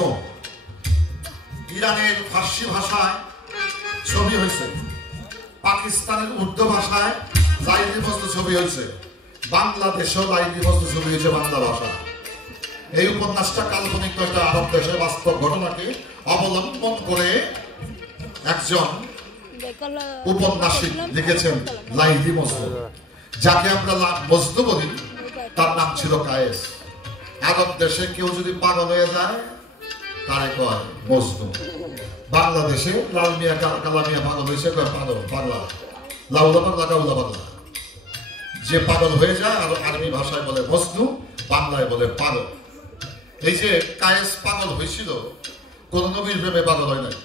মজনু। ইরানের ফার্সি ভাষায় ছবি হয়েছে, পাকিস্তানের উর্দু ভাষায় লাইলি মজনু ছবি হয়েছে, বাংলাদেশেও লাইলি মজনু ছবি হয়েছে বাংলা ভাষা। এই উপন্যাসটা কাল্পনিক একটা আরব দেশের বাস্তব ঘটনাকে অবলম্বন করে একজন উপন্যাসিক লিখেছেন লাইলি মজনু, যাকে আমরা মজনু বলি। তার নাম ছিল কায়েস। আরব দেশে কেউ যদি পাগল হয়ে যায় তারে কয় মজনু। বাংলাদেশে লাল মিয়া কালা মিয়া পাগল হয়েছে কয় পাগল, পাগলা, লাউলা পাগলা কাউলা পাগলা। যে পাগল হয়ে যায় আর আরবি ভাষায় বলে মজনু, বাংলায় বলে পাগল। এই যে কায়েস পাগল হয়েছিল, কোন নবীর প্রেমে পাগল হয় নাই,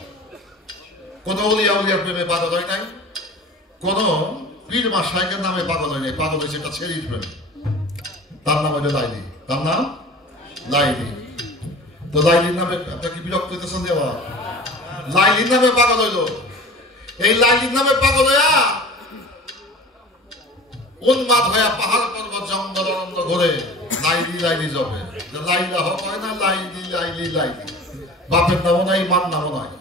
কোন উলিয়া উলিয়ার প্রেমে পাগল হয় নাই, কোন পীর মাশায়েখের নামে পাগল হয় নাই। পাগল হয়েছে একটা ছেলের প্রেমে, তার নাম হলো লাইলি। তার নাম লাইলি। তো লাইলির নামে আপনার কি বিরক্ত হইতেছেন? দেওয়া লাইলির নামে পাগল হইল। এই লাইলির নামে পাগল হইয়া উন্মাদ হইয়া পাহাড় পর্বত জঙ্গল অরণ্য ঘুরে লাইলি লাইলি জপে। লাইলা হয় না, লাইলি লাইলি লাইলি। বাপের নামও নাই, মার নামও নাই,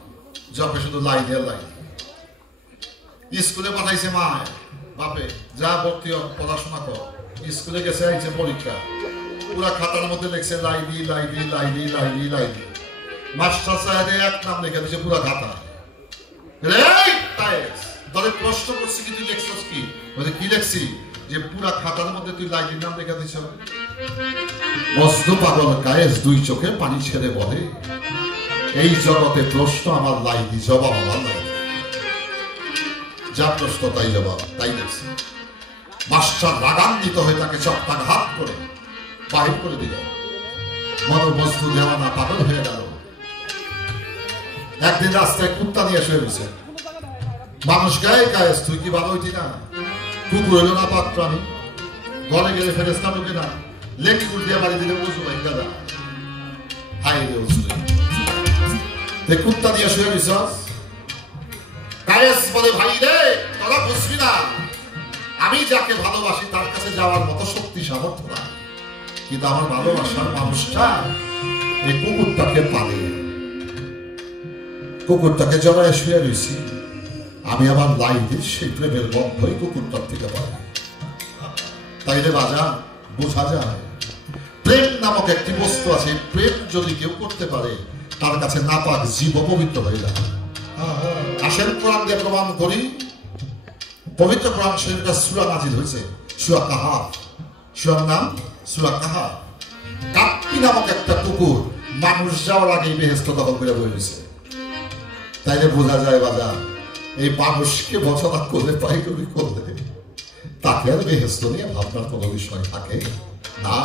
জপে শুধু লাইলি আর লাইলি। স্কুলে পাঠাইছে মায়, বাপে যা ভর্তি পড়াশোনা কর। স্কুলে গেছে, আইছে পরীক্ষা, পুরা খাতার মধ্যে লিখছে লাইলি লাইলি লাইলি লাইলি লাইলি। মাস্টার সাহেব এক নাম লিখে দিয়েছে পুরা খাতা। তাহলে প্রশ্ন করছি কি তুই লিখছিস কি? বলে কি লিখছি? যে পুরা খাতার মধ্যে তুই লাইলির নাম লিখে দিছ। মজনু পাগল কায়েস দুই চোখে পানি ছেড়ে বলে, এই জগতে প্রশ্ন আমার লাইলি, জবাব আমার লাইলি। যা প্রশ্ন তাই জবাব, তাই লিখছি। মাস্টার রাগান্বিত হয়ে তাকে চক্রাঘাত করে বাহির করে দিল। মজনু দেওয়ানা পাগল হয়ে গেল। একদিন রাস্তায় কুত্তা নিয়ে শুয়ে রয়েছে। মানুষ গায়ে কায়েস, তুই কি ভালো হইতি না? কুকুর হইল না পাক প্রাণী, ঘরে গেলে ফেরেস্তা ঢুকে না, লেকি কুল দিয়ে বাড়ি দিলে উজু ভাই দাদা। হাই রে উজু, কুত্তা দিয়ে শুয়ে রয়েছ। কায়েস বলে, ভাই রে তোরা বুঝবি না, আমি যাকে ভালোবাসি তার কাছে যাওয়ার মতো শক্তি সামর্থ্য না, কিন্তু আমার ভালোবাসার মানুষটা এই কুকুরটাকে পালে। কুকুরটাকে জড়ায় শুয়ে রয়েছি, আমি আমার লাইলির সেই প্রেমের গন্ধই কুকুরটার থেকে পাই। তাইলে বাজা বোঝা যায় প্রেম নামক একটি বস্তু আছে। প্রেম যদি কেউ করতে পারে তার কাছে নাপাক জীব পবিত্র হয়ে যায়। আসেন কোরআন দিয়ে প্রমাণ করি। পবিত্র কোরআন শরীফটা সূরা নাজিল হয়েছে, সূরা কাহাফ। সূরার নাম সূরা কাহাফ। কাপ্পি নামক একটা কুকুর মানুষ যাওয়ার আগেই বেহেশত দখল করে বসেছে। তাইলে বোঝা যায় বাজা এই মানুষকে বছর করলে পাইকবি করলে তাকে আর বেহেশত নিয়ে ভাবনার কোনো বিষয় থাকে না।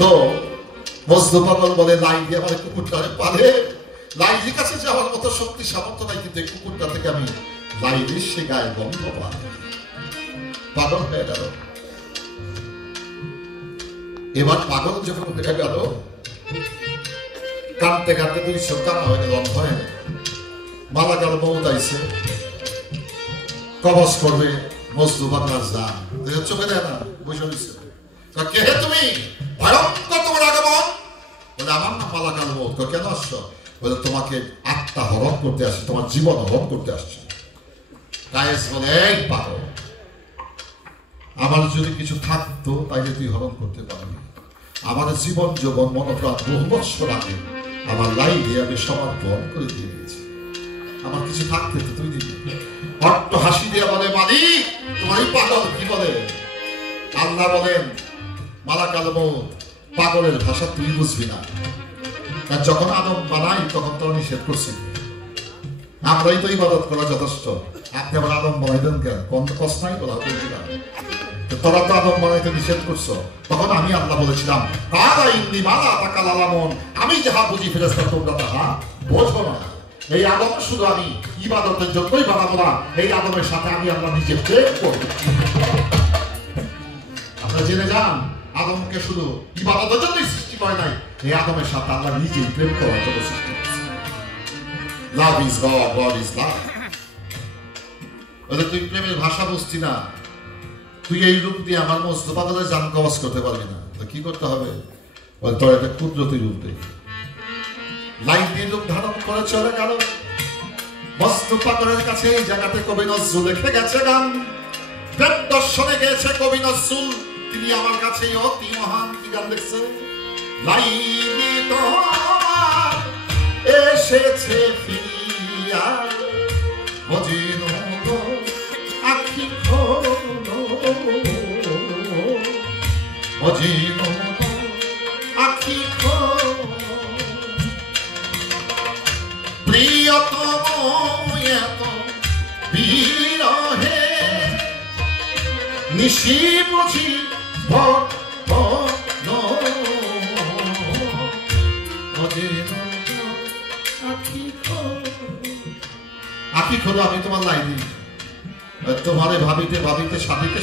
তো মজনু পাগল বলে, লাইলি আমার কুকুরটারে পালে, লাইলির কাছে যাওয়ার মতো শক্তি সামর্থ্য নাই, কিন্তু এই কুকুরটা থেকে আমি লাইলির সে গায়ে গন্ধ পাই। পাগল হয়ে গেল। এবার পাগল যখন হয়ে গেল, কাঁদতে কাঁদতে দুই চোখ কান্না হয়ে গেল, অন্ধ হয়ে গেল। মালাকাল মৌত আইছে, কবজ করবে মজনু বাংলার জান, চোখে দেয় না, বসে দিচ্ছে। কে হে তুমি? ভয়ঙ্কর তোমার আগমন। বলে আমার নাম মালাকাল মৌত। কেন আসছো? বলে তোমাকে আত্মা হরণ করতে আসছে, তোমার জীবন হরণ করতে আসছে। কায়েস বলে, এই পাগল, আমার যদি কিছু থাকতো তাইলে তুই হরণ করতে পারবি। আমার জীবন যৌবন মনপ্রাণ বহু বৎসর আগে আমার লাইলি আমি সমর্পণ করে দিয়ে দিয়েছি। আমার কিছু থাকতে তো তুই দিবি। অট্ট হাসি দিয়ে বলে, মালিক তোমারই পাগল কি বলে? আল্লাহ বলেন, মালাকাল মৌত, পাগলের ভাষা তুই বুঝবি না। যখন আদম বানাই তখন তো নিষেধ করছি, আমরাই তো ইবাদত করা যথেষ্ট, আপনি আবার আদম বানাইলেন কেন? কষ্ট নাই বলা বলছিলাম, তোরা তো আদম বানাইতে নিষেধ করছো। তখন আমি আল্লাহ বলেছিলাম, আমি যাহা বুঝি ফেরেশতা তোমরা তাহা বোঝো না। এই আদম শুধু আমি ইবাদতের জন্যই বানাবো না, এই আদমের সাথে আমি আল্লাহ নিজে প্রেম করব। আপনারা জেনে যান, আদমকে শুধু ইবাদতের জন্যই সৃষ্টি করে নাই, এই আদমের সাথে আল্লাহ নিজেই প্রেম করার জন্য সৃষ্টি করেছে। Love is god, god is love. তুই প্রেমের ভাষা বুঝছি না, তুই এই রূপ দিয়ে আমার মজনু পাগলের জান কবজ করতে পারবি না। তো কি করতে হবে? তোর একটা কুদরতি রূপ দে। লাইন দিয়ে রূপ ধারণ করে চলে গেল মস্ত পাগলের কাছে। এই জায়গাতে কবি নজরুল লিখে গেছে গান, প্রেম দর্শনে গেছে কবি নজরুল, তিনি আমার কাছে অতি মহান। কি গান দেখছে? লাইনে তোমার এসেছে ফিরিয়া, মজিদ আখি খোলো, মজিদ আখি খোলো, প্রিয়তম এত বিরহে নিশি বুঝি আখি খোলো। আমি তোমার লাইনি তোমারে ভাবিতে ভাবিতে সাথীতে